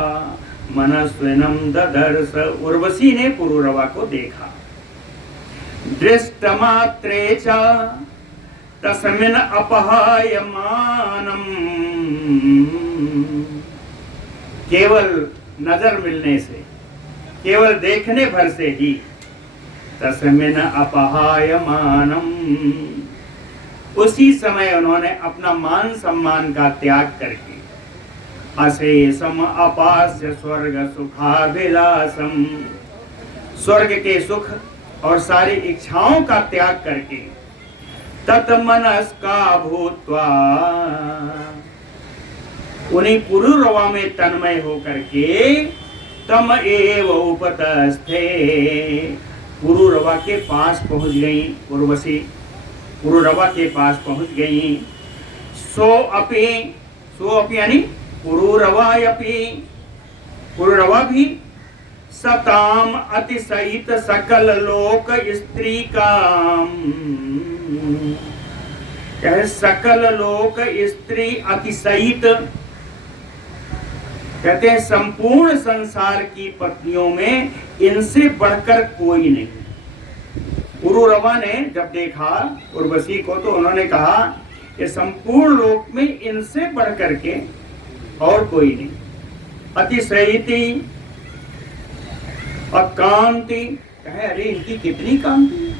मनस्विनम ददर्श, उर्वशी ने पुरुरवा को देखा। दृष्टमात्रे च तस्मिन् अपहायमानम, केवल नजर मिलने से, केवल देखने भर से ही, तस्मिन् अपहायमानम, उसी समय उन्होंने अपना मान सम्मान का त्याग करके अशेषम अपास्य स्वर्ग सुखाभिलाषम, स्वर्ग के सुख और सारी इच्छाओं का त्याग करके तत्मनस्का भूत्वा, उन्हीं पुरुरवा में तन्मय होकर के तम एव उपतस्थे, पुरुरवा के पास पहुंच गई उर्वशी, पुरुरवा के पास पहुंच गई। सो अपि यानी पुरुरवायपि, पुरुरवा भी सताम अतिशयित सकल लोक स्त्री काम, सकल लोक स्त्री अतिशयित, कहते हैं संपूर्ण संसार की पत्नियों में इनसे बढ़कर कोई नहीं। पुरुरवा ने जब देखा उर्वशी को, तो उन्होंने कहा कि संपूर्ण लोक में इनसे बढ़कर के और कोई नहीं। अतिशयिति और कांति, कहे अरे इनकी कितनी कांति है।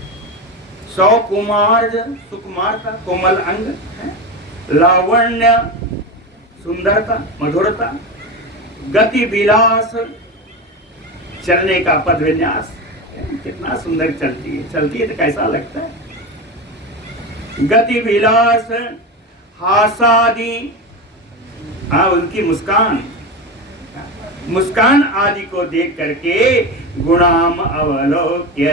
सौकुमार, सुकुमारता, कोमल अंग है, लावण्य, सुंदरता, मधुरता, गति विलास, चलने का पद विन्यास, कितना सुंदर चलती है, चलती है तो कैसा लगता है। गति विलास, हासादि, हाँ उनकी मुस्कान, मुस्कान आदि को देख करके गुणाम अवलोक्य,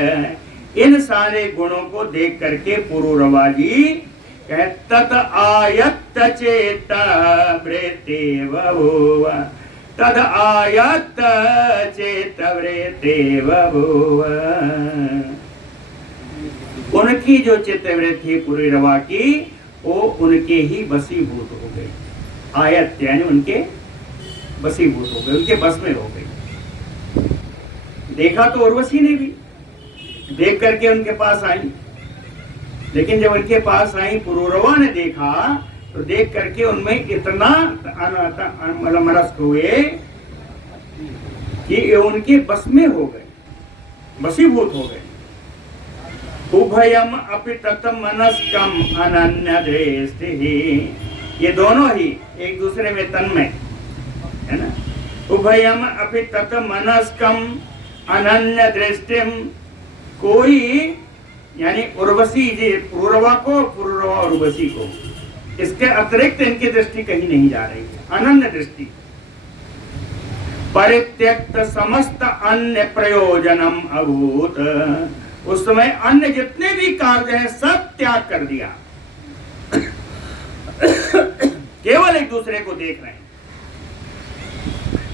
इन सारे गुणों को देख करके पुरुरवा जी कहे तत आयत्त चेत वृत्तिव भूव, तद आयत्त चेत वृत्तिव भूव, उनकी जो चित्तवृत्ति पुरुरवा की वो उनके ही वशीभूत हो गई। आयत यानी उनके वशीभूत हो गए, उनके बस में हो गई। देखा तो उर्वशी ने भी, देख करके उनके पास आई, लेकिन जब उनके पास आई पुरुरवा ने देखा तो देख करके उनमें इतना मनस्क हुए कि उनके बस में हो गए, वशीभूत हो गए। उभयम अपि तत् मनस्कम अनन्य दृष्टि, ये दोनों ही एक दूसरे में तन्मय है ना। उभयम अपि तत् मनस्कम अनन्य दृष्टिम, कोई यानी उर्वशी जी पुरुरवा को, पुरुरवा उर्वशी को, इसके अतिरिक्त इनकी दृष्टि कहीं नहीं जा रही है, अनन्य दृष्टि। परित्यक्त समस्त अन्य प्रयोजनम अभूत, उस समय अन्य जितने भी कार्य हैं सब त्याग कर दिया, केवल एक दूसरे को देख रहे हैं।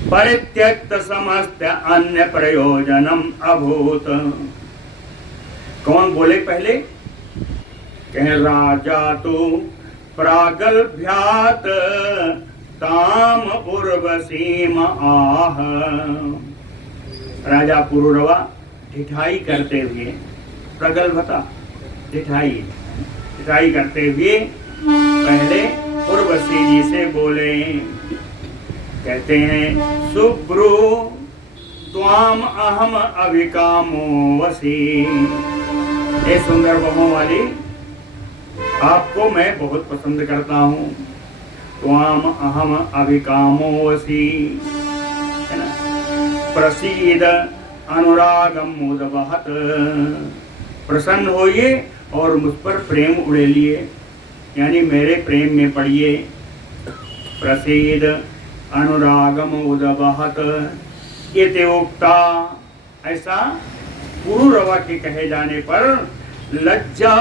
परित्यक्त समस्त अन्य प्रयोजनम अभूत, कौन बोले पहले? कहे राजा तो प्रागल्भ्यात ताम उर्वशीम आह, राजा पुरुरवा ढिठाई करते हुए, प्रगल्भता ढिठाई करते हुए पहले उर्वशी जी से बोले, कहते हैं सुब्रू त्वाम अहम अभिकामो वसी, ये सुंदर बहुओं वाली आपको मैं बहुत पसंद करता हूँ। त्वाम अहम अभिकामोऽसि, है ना। प्रसीद अनुरागम मुदवहत, प्रसन्न होइए और मुझ पर प्रेम उड़ेलिए, यानी मेरे प्रेम में पड़िए। प्रसीद अनुरागम उदवहत इति उक्ता, ऐसा पुरुरवा के कहे जाने पर लज्जा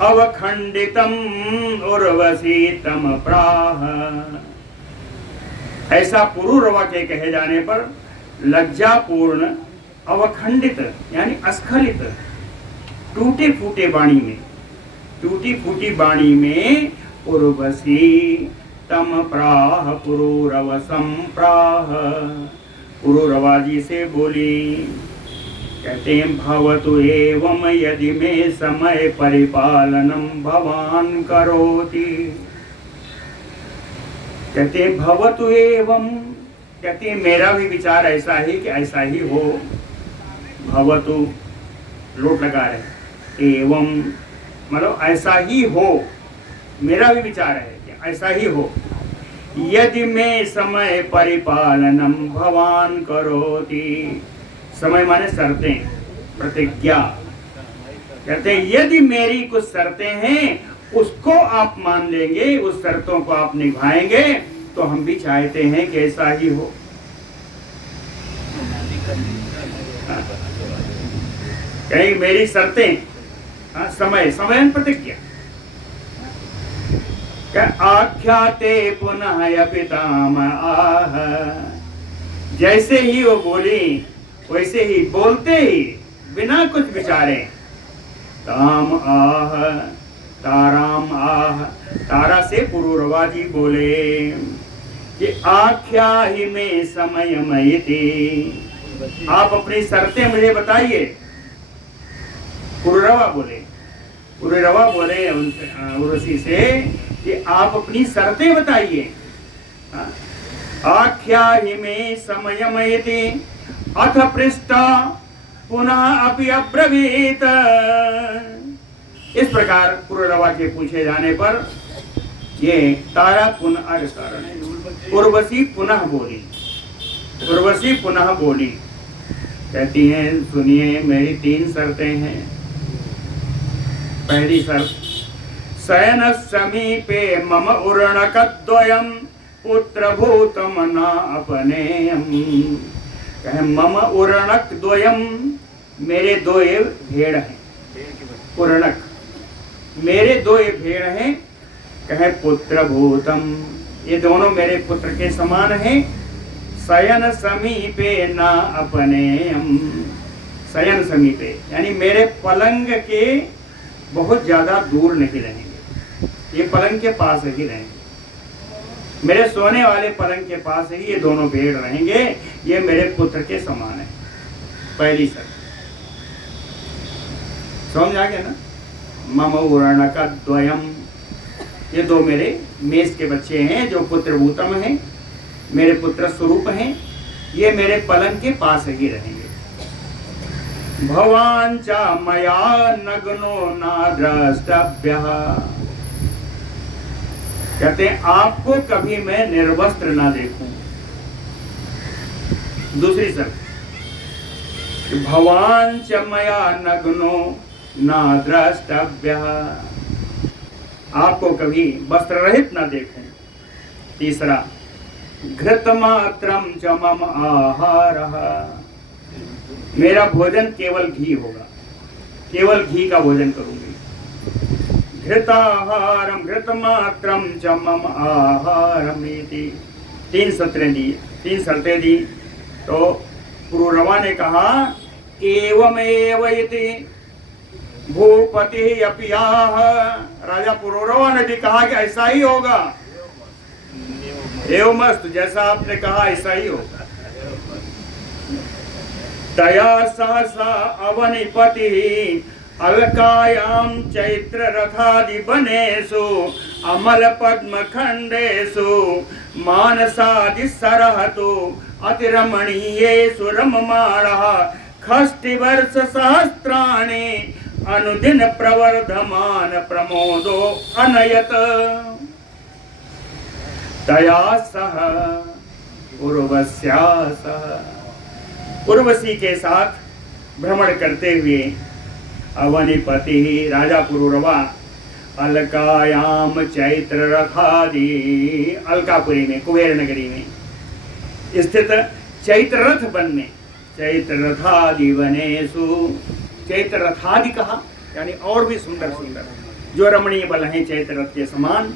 अवखंडितम उर्वशी तम प्राह, ऐसा पुरुरवा के कहे जाने पर लज्जापूर्ण अवखंडित यानी अस्खलित टूटे फूटे वाणी में, टूटी फूटी वाणी में उर्वशी तम प्राह पुरुरव संप्राह, पुरुरवा जी से बोली। कहते हैं भवतु एवं यदि में समय परिपालनम भवान करोति। कहते हैं भवतु एवं, कहते हैं मेरा भी विचार ऐसा है कि ऐसा ही हो। भवतु लोट लगा रहे, एवं मतलब ऐसा ही हो, मेरा भी विचार है कि ऐसा ही हो। यदि में समय परिपालनम भवान करोति, समय माने शर्तें, प्रतिज्ञा। कहते हैं यदि मेरी कुछ शर्तें हैं उसको आप मान लेंगे, उस शर्तों को आप निभाएंगे, तो हम भी चाहते हैं कि ऐसा ही हो। कहीं मेरी शर्तें, समय समय प्रतिज्ञा। क्या आख्याते पुनः पिताम आह, जैसे ही वो बोली वैसे ही बोलते ही बिना कुछ विचारे ताम आह, ताराम आह, तारा से पुरुरवा जी बोले कि आख्या ही में समय मयति, आप अपनी शर्तें मुझे बताइए। पुरुरवा बोले, पुरुरवा बोले उर्वशी से कि आप अपनी शर्तें बताइए। आख्या ही में समय मयति अथ पृष्ठा पुनः अपि अब्रवीत, इस प्रकार पुरुरवा के पूछे जाने पर ये तारा पुनः उर्वशी पुनः बोली, उर्वशी पुनः बोली। कहती हैं सुनिए मेरी 3 शर्तें हैं। पहली शर्त, शयन समीपे मम उर्णकद्वयम पुत्रभूतम न अपनेयम। कहे मम उर्णक द्वयम, मेरे 2 भेड़ हैं। उर्णक मेरे 2 भेड़ हैं। कहे पुत्र भूतम, ये दोनों मेरे पुत्र के समान हैं। शयन समीपे न अपनेयम, शयन समीपे यानी मेरे पलंग के बहुत ज्यादा दूर नहीं रहेंगे, ये पलंग के पास ही रहेंगे। मेरे सोने वाले पलंग के पास ही ये दोनों भेड़ रहेंगे, ये मेरे पुत्र के समान है। पहली शर्त समझ आ गया ना। मम उर्णक द्वयम, ये 2 मेरे मेष के बच्चे हैं जो पुत्र भूतम हैं, मेरे पुत्र स्वरूप हैं, ये मेरे पलंग के पास ही रहेंगे। भवान च मया नग्नो न द्रष्टव्यः, कहते हैं आपको कभी मैं निर्वस्त्र ना देखूं। दूसरी शर्त, भवान च मया नग्नो न द्रष्टव्यः, आपको कभी वस्त्र रहित ना देखूं। तीसरा, घृतमात्रम च मम आहारः, मेरा भोजन केवल घी होगा, केवल घी का भोजन करूंगी। घृताहारम घृतमात्रम च मम आहारम इति, 3 शर्तें दी। तो पुरुरवा ने कहा एवमेव इति भूपति अपि आह, राजा पुरुरवा ने भी कहा कि ऐसा ही होगा। एवमस्तु, जैसा आपने कहा ऐसा ही होगा। तया सहसा अवनिपति अलकायाम चैत्र रथादि बनेषु अमल पद्म खंडेषु मानसादि सरहतु अतिरमणीयेषु रममाणः षष्टिवर्ष सहस्राणि अनुदिन प्रवर्धमान प्रमोदो अनयत तया सह उर्वश्या सह। उर्वशी के साथ भ्रमण करते हुए अवनिपति राजा पुरुरवा अलकायाम चैत्र रथादि, अलकापुरी में कुबेर नगरी में स्थित चैत्र रथ वन में, चैत्र रथादि वनेषु, चैत्र रथादि कहा यानी और भी सुंदर सुंदर जो रमणीय बल हैं चैत्र रथ के समान,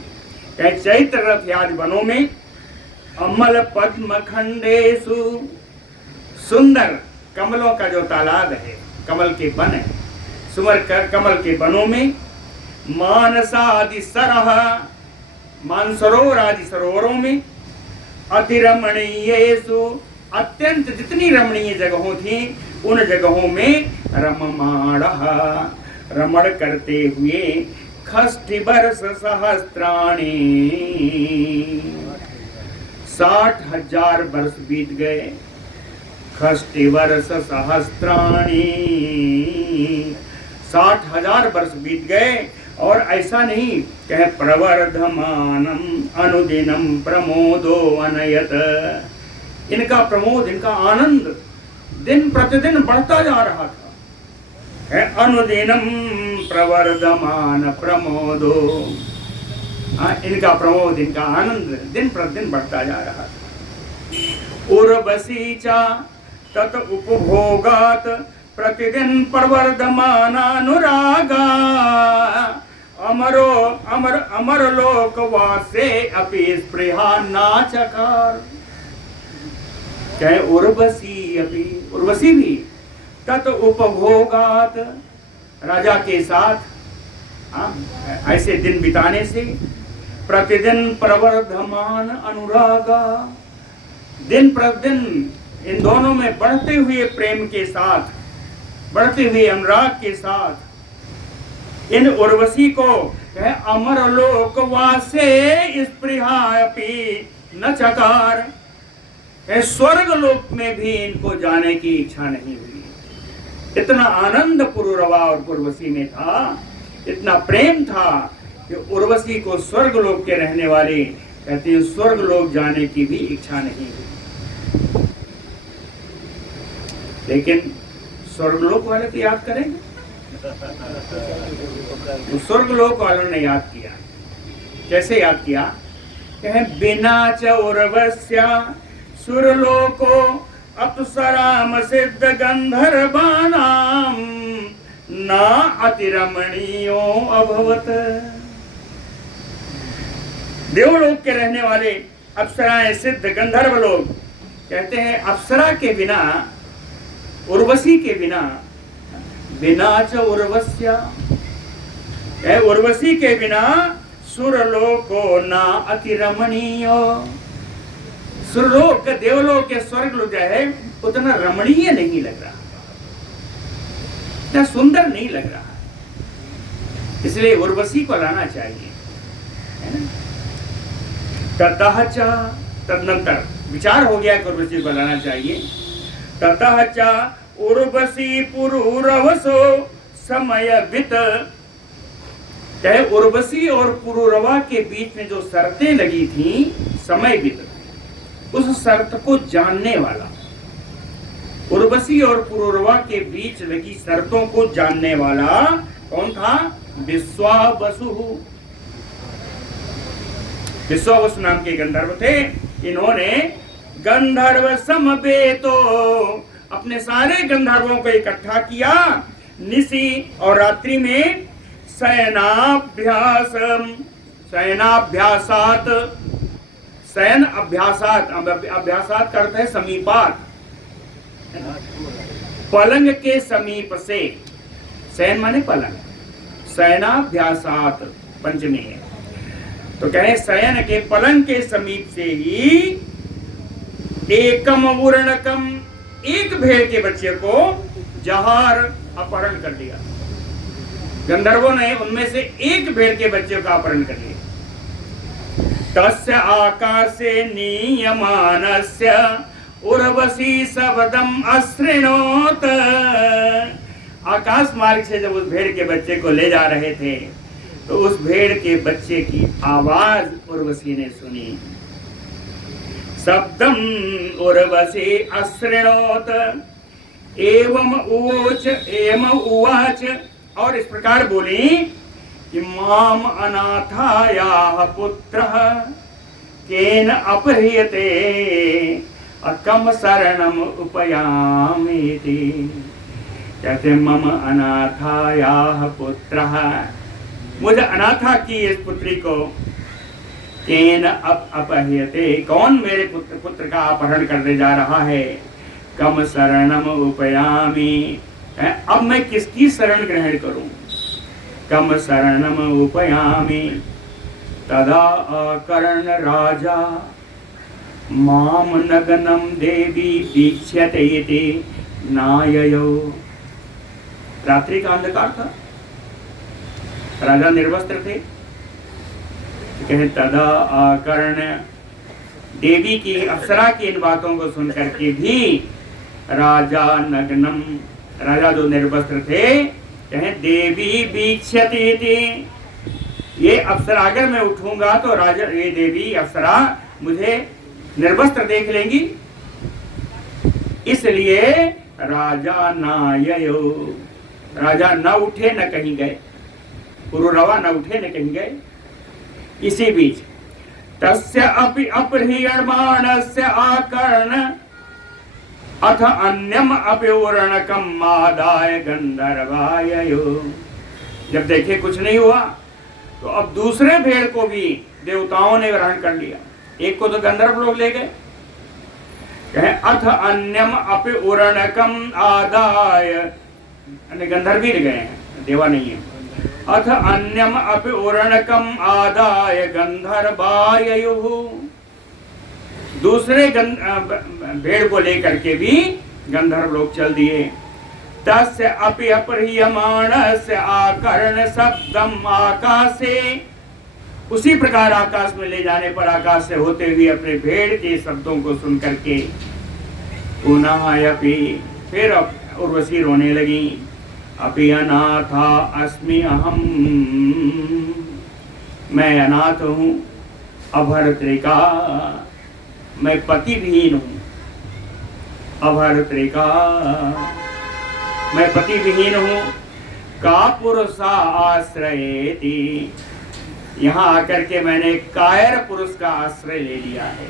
चैत्र रथ आदि वनों में अमल पद्म खंडेषु, सुंदर कमलों का जो तालाब है, कमल के वन है, सुमर कमल के वनों में मानसादि सरह, मानसरोवर आदि सरोवरों में अतिरमणीयेषु, अत्यंत जितनी रमणीय जगहों थी उन जगहों में रममाणः, रमण करते हुए खष्टि वर्ष सहस्त्राणि, 60,000 वर्ष बीत गए। खष्टि वर्ष सहस्त्राणि, 60,000 वर्ष बीत गए। और ऐसा नहीं कहे प्रवर्धमानम अनुदिनम प्रमोदो अनयत, इनका प्रमोद, इनका आनंद दिन प्रतिदिन बढ़ता जा रहा था। है अनुदिनम प्रवर्धमान प्रमोदो, इनका प्रमोद, इनका आनंद दिन प्रतिदिन बढ़ता जा रहा था। उर्वशी चा तत उपभोगात प्रतिदिन प्रवर्धमान अनुरागा, अमरो अमर अमर लोकवासे अपि स्पृहा नाचकार। कहे उर्वशी अपि, उर्वशी भी तत उपभोगात, राजा के साथ ऐसे दिन बिताने से प्रतिदिन प्रवर्धमान अनुरागा, दिन प्रतिदिन इन दोनों में बढ़ते हुए प्रेम के साथ, बढ़ते हुए अनुराग के साथ इन उर्वशी को अमर लोक वासे स्पृहा अपि न चकार, स्वर्ग लोक में भी इनको जाने की इच्छा नहीं हुई। इतना आनंद पुरुरवा और उर्वशी में था, इतना प्रेम था कि उर्वशी को स्वर्ग लोक के रहने वाले कहते हैं स्वर्ग लोक जाने की भी इच्छा नहीं हुई। लेकिन स्वर्ग लोक वाले तो याद करेंगे, तो स्वर्ग लोक वालों ने याद किया। कैसे याद किया? कहें बिना च उर्वश्या सुरलोको अप्सराम सिद्ध गंधर्वानाम ना अतिरमणीयो अभवत। देवलोक के रहने वाले अप्सराएं, सिद्ध गंधर्व लोग कहते हैं अप्सरा के बिना, उर्वशी के बिना, बिना च उर्वश्या, उर्वशी के बिना सुरलोको ना अतिरमणीयो, सुरलोक, देवलोक के स्वर्ग लोग जो है उतना रमणीय नहीं लग रहा, इतना सुंदर नहीं लग रहा, इसलिए उर्वशी को लाना चाहिए, है ना। ततः च, तदनंतर विचार हो गया कि उर्वशी को लाना चाहिए। ततः च उर्वशी पुरुरवसो समय वित, चाहे उर्वशी और पुरुरवा के बीच में जो शर्तें लगी थी समय वित, उस शर्त को जानने वाला, उर्वशी और पुरुरवा के बीच लगी शर्तों को जानने वाला कौन था? विश्वावसु। विश्वावसु नाम के गंधर्व थे। इन्होंने गंधर्व समवेतो, अपने सारे गंधर्वों को इकट्ठा किया, निशी और रात्रि में शयनाभ्यास, शयनाभ्यासात, शयन अभ्यासात, अभ्यासात करते हैं समीपात, पलंग के समीप से, शयन माने पलंग, शयनाभ्यासात पंचमी है, तो कहे शयन के पलंग के समीप से ही एकम उर्णकम, एक भेड़ के बच्चे को जहार अपहरण कर लिया। गंधर्वों ने उनमें से एक भेड़ के बच्चे का अपहरण कर लिया। तस्य आकाशे नीयमानस्य उर्वशी शब्दम अश्रृणोत, आकाश मार्ग से जब उस भेड़ के बच्चे को ले जा रहे थे तो उस भेड़ के बच्चे की आवाज उर्वशी ने सुनी। शब्दम उर्वशी अश्रणोत एवं उवाच, और इस प्रकार बोली कि माम अनाथायाः पुत्रः केन अपह्रियते अकम शरणम उपयामीति। कहते मम अनाथायाः पुत्रः, मुझे अनाथा की इस पुत्री को केन अपह्रियते, कौन मेरे पुत्र का अपहरण करने जा रहा है। कम शरणम उपयामी, अब मैं किसकी शरण ग्रहण करूं। कम शरणम उपयामी तदा अकर्ण राजा माम नगनम देवी दीक्ष्यते इति नाययो। रात्रि का अंधकार था, राजा निर्वस्त्र थे। कहे तदा अकर्ण, देवी की अप्सरा की इन बातों को सुनकर के भी राजा नग्नम, राजा जो निर्वस्त्र थे, कहे देवी वीक्ष्यति थी, ये अप्सरा अगर मैं उठूंगा तो राजा, ये देवी अप्सरा मुझे निर्वस्त्र देख लेंगी, इसलिए राजा नाययो, राजा न उठे न कहीं गए, पुरुरवा न उठे न कहीं गए। इसी बीच तस्य अपि अपह्रियमाणस्य आकर्ण अथ अन्यम अपि उरणकम आदाय गंधर्वाययो। जब देखे कुछ नहीं हुआ तो अब दूसरे भेड़ को भी देवताओं ने ग्रहण कर लिया, एक को तो गंधर्व लोग ले गए। कहे अथ अन्यम अपि उरणकम आदाय, गंधर्व भी गए हैं, देवा नहीं है। अथ अन्यम अपि उरणकम आदाय गंधर्वाययुः, दूसरे भेड़ को लेकर के भी गंधर्व लोग चल दिए। तस्य अपि अपह्रियमाणस्य आकर्ण शब्दम आकाशे, उसी प्रकार आकाश में ले जाने पर आकाश से होते हुए अपने भेड़ के शब्दों को सुन करके पुनः अपि, फिर उर्वशी रोने लगी। अपि अनाथा अस्मि अहम, मैं अनाथ हूँ, अभर्तृका, मैं पति विहीन हूँ, अभर्तृका, मैं पति विहीन हूँ। का पुरुषा आश्रयेति, यहाँ आकर के मैंने कायर पुरुष का आश्रय ले लिया है।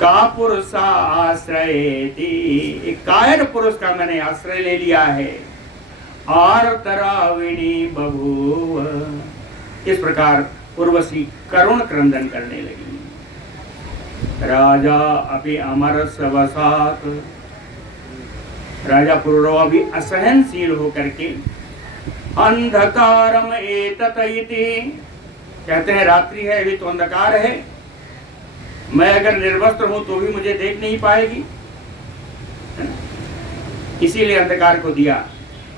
का पुरुषा आश्रयेति, कायर पुरुष का मैंने आश्रय ले लिया है। आर्तराविणी बभूव, इस प्रकार उर्वशी करुण क्रंदन करने लगी। राजा अपि अमर सवसात, राजा पुरुरवा भी असहनशील होकर के अंधकारम एतत इति, कहते हैं रात्रि है, अभी तो अंधकार है, मैं अगर निर्वस्त्र हूं तो भी मुझे देख नहीं पाएगी, इसीलिए अंधकार को दिया।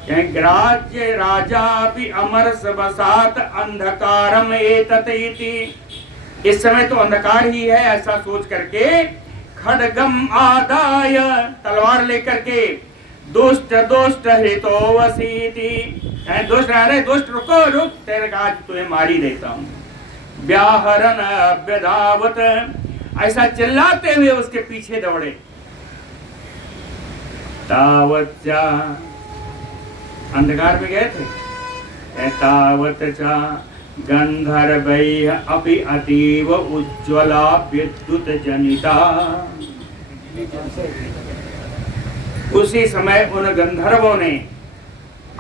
ग्राज्य राजा भी अमर सबसात अंधकारम एतत इति, इस समय तो अंधकार ही है, ऐसा सोच करके खड्गम आदाय, तलवार लेकर के दुष्ट दुष्ट हितोवसीति, दुष्ट अरे दुष्ट रुको रुक, तेरे का आज तुम्हें मार ही देता हूँ। व्याहरन अभ्यधावत, ऐसा चिल्लाते हुए उसके पीछे दौड़े। तावत्या, अंधकार में गए थे। तावत चा गंधर्वैः अपि अतीव उज्ज्वला विद्युत जनिता, उसी समय उन गंधर्वों ने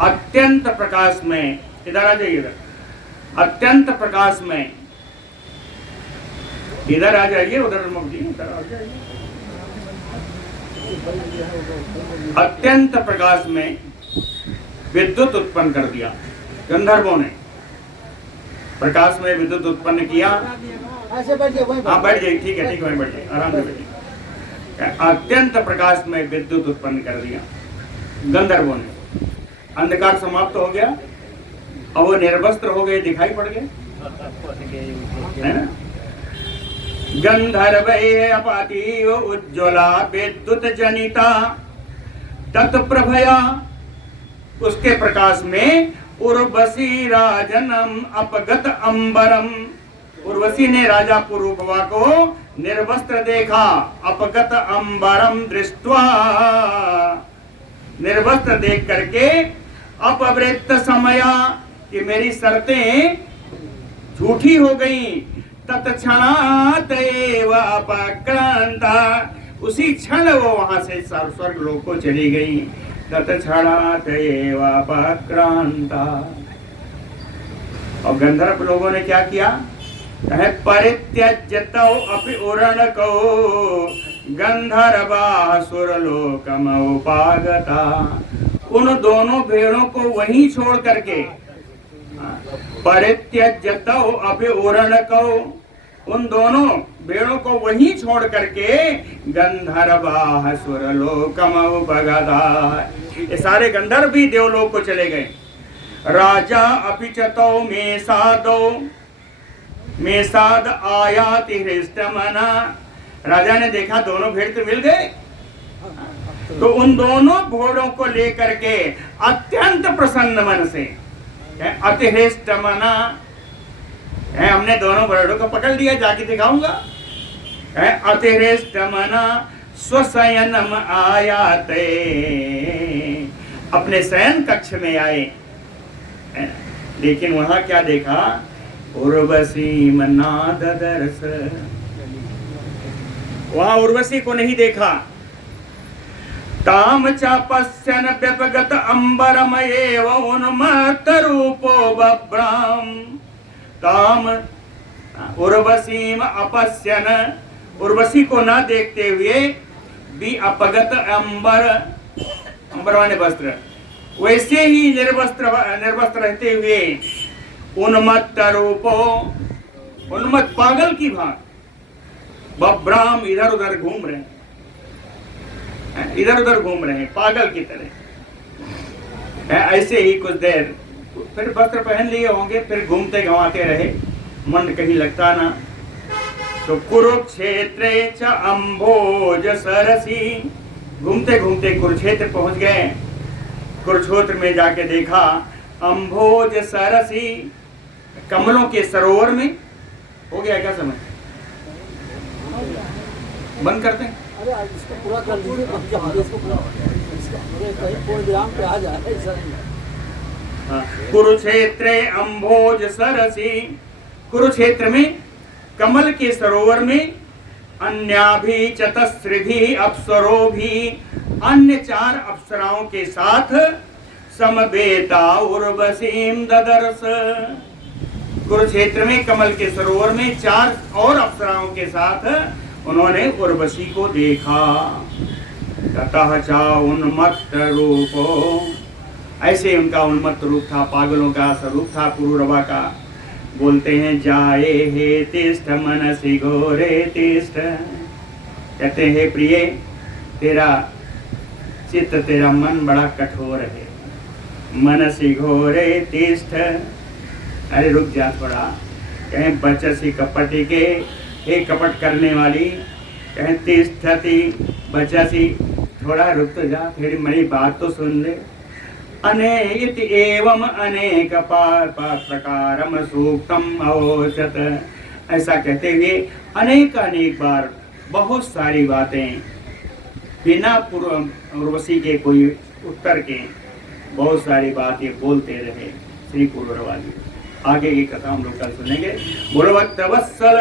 अत्यंत प्रकाश में, इधर आ जाइए, इधर अत्यंत प्रकाश में, इधर आ जाइए, उधर इधर आ जाइए, अत्यंत प्रकाश में विद्युत उत्पन्न कर दिया। गंधर्वों ने प्रकाश में विद्युत उत्पन्न किया। हाँ बैठ जाइए, ठीक है ठीक है, बैठ जाइए, आराम से बैठिए। अत्यंत प्रकाश में विद्युत उत्पन्न कर दिया गंधर्वों ने। अंधकार समाप्त हो गया, अब वो निर्वस्त्र हो गए, दिखाई पड़ गए, है ना। गंधर्वैः अतीव उज्ज्वला विद्युत जनिता तत्प्रभया, उस उसके प्रकाश में उर्वशी राजनम अपगत अंबरम, उर्वशी ने राजा पुरूरवा को निर्वस्त्र देखा। अपगत अंबरम दृष्ट्वा, निर्वस्त्र देख करके अपवृत्त समया, कि मेरी शर्तें झूठी हो गई। तत्क्षणात् एव अपक्रांता, उसी क्षण वो वहां से स्वर्ग लोक को चली गई। तत्क्षणात् एव अपक्रांता। और गंधर्व लोगों ने क्या किया? परित्यज्यतौ अपि उरणकौ गंधर्वासुरलोकम उपागता। उन दोनों भेड़ों को वहीं छोड़ करके, परित्यज्यतौ अपि उरणकौ, उन दोनों भेड़ों को वहीं छोड़ करके गंधर्वासुरलोकम उपगता, ये सारे गंधर्व भी देवलोक को चले गए। राजा अपि चतौ मेसाद आयाति हृष्टमना, राजा ने देखा दोनों भेड़ तो मिल गए, तो उन दोनों घोड़ों को लेकर के अत्यंत प्रसन्न मन से, अतिहृष्ट मना, हमने दोनों भेड़ों को पकड़ लिया, जाके दिखाऊंगा। अतिहृष्ट मना स्वशयनम आयाते, अपने शयन कक्ष में आए। लेकिन वहां क्या देखा? उर्वशी मन्नाद दर्श, वहां उर्वशी को नहीं देखा। ताम चापस्यन व्यपगत अंबरमयेव उन्मत्त रूपो बभ्राम। ताम उर्वशीम अपस्यन, उर्वशी को न देखते हुए भी अपगत अंबर, अंबर माने वस्त्र, वैसे ही निर्वस्त्र रहते हुए उन्मत्त रूपो, उन्मत्त पागल की भांति, बभ्राम इधर उधर घूम रहे, इधर उधर घूम रहे हैं पागल की तरह। ऐसे ही कुछ देर फिर वस्त्र पहन लिए होंगे, फिर घूमते घुमाते रहे, मन कहीं लगता ना। तो कुरुक्षेत्रे च अम्भोज सरसी, घूमते घूमते कुरुक्षेत्र पहुंच गए। कुरुक्षेत्र में जाके देखा अम्भोज सरसी, कमलों के सरोवर में। हो गया क्या समझ? बंद करते हैं। अरे आज इसको पूरा कर दीजिए, इसको पूरा कहीं विराम पे आ जाए। कुरुक्षेत्रे अम्भोज सरसी, कुरुक्षेत्र में कमल के सरोवर में अन्याभि चतस्रिभि अप्सरो भी, अन्य 4 अप्सराओं के साथ समवेता उर्वशीम ददर्श। कुरुक्षेत्र में कमल के सरोवर में 4 और अप्सराओं के साथ उन्होंने उर्वशी को देखा। ततः चा उन्मत्त रूपो, ऐसे उनका उन्मत्त रूप था, पागलों का स्वरूप था पुरूरवा का। बोलते हैं जाए हे तिष्ठ मनसि घोरे तिष्ठ, कहते हैं प्रिय तेरा चित्त, तेरा मन बड़ा कठोर है। मनसि घोरे तिष्ठ, अरे रुक जा थोड़ा। कहें बचसी कपटी के, हे कपट करने वाली। कहें तिष्ठति बचसी, थोड़ा रुक तो जा, फिर मेरी बात तो सुन ले। अनेक एवं अनेक प्रकारम सूक्तम अवोचत, ऐसा कहते हुए अनेक बार बहुत सारी बातें बिना उर्वशी के कोई उत्तर के बहुत सारी बातें बोलते रहे श्री पुरूरवा जी। आगे की कथा हम लोग कल सुनेंगे। बोलो भक्त वत्सल